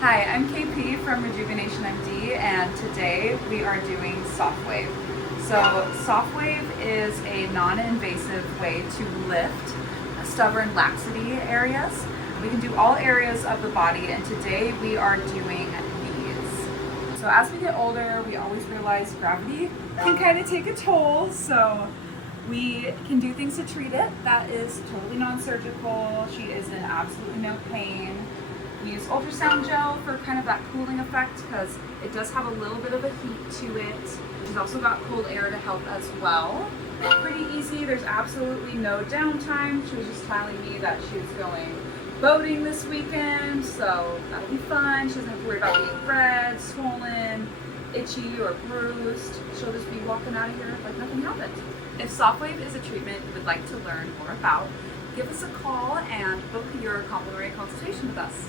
Hi, I'm KP from RejuvenationMD, and today we are doing Sofwave. So Sofwave is a non-invasive way to lift stubborn laxity areas. We can do all areas of the body, and today we are doing knees. So as we get older, we always realize gravity can kind of take a toll, so we can do things to treat it. That is totally non-surgical. She is in absolutely no pain. We use ultrasound gel for kind of that cooling effect because it does have a little bit of a heat to it. She's also got cold air to help as well. Pretty easy. There's absolutely no downtime. She was just telling me that she was going boating this weekend, so that'll be fun. She doesn't have to worry about being red, swollen, itchy, or bruised. She'll just be walking out of here like nothing happened. If Sofwave is a treatment you would like to learn more about, give us a call and book your complimentary consultation with us.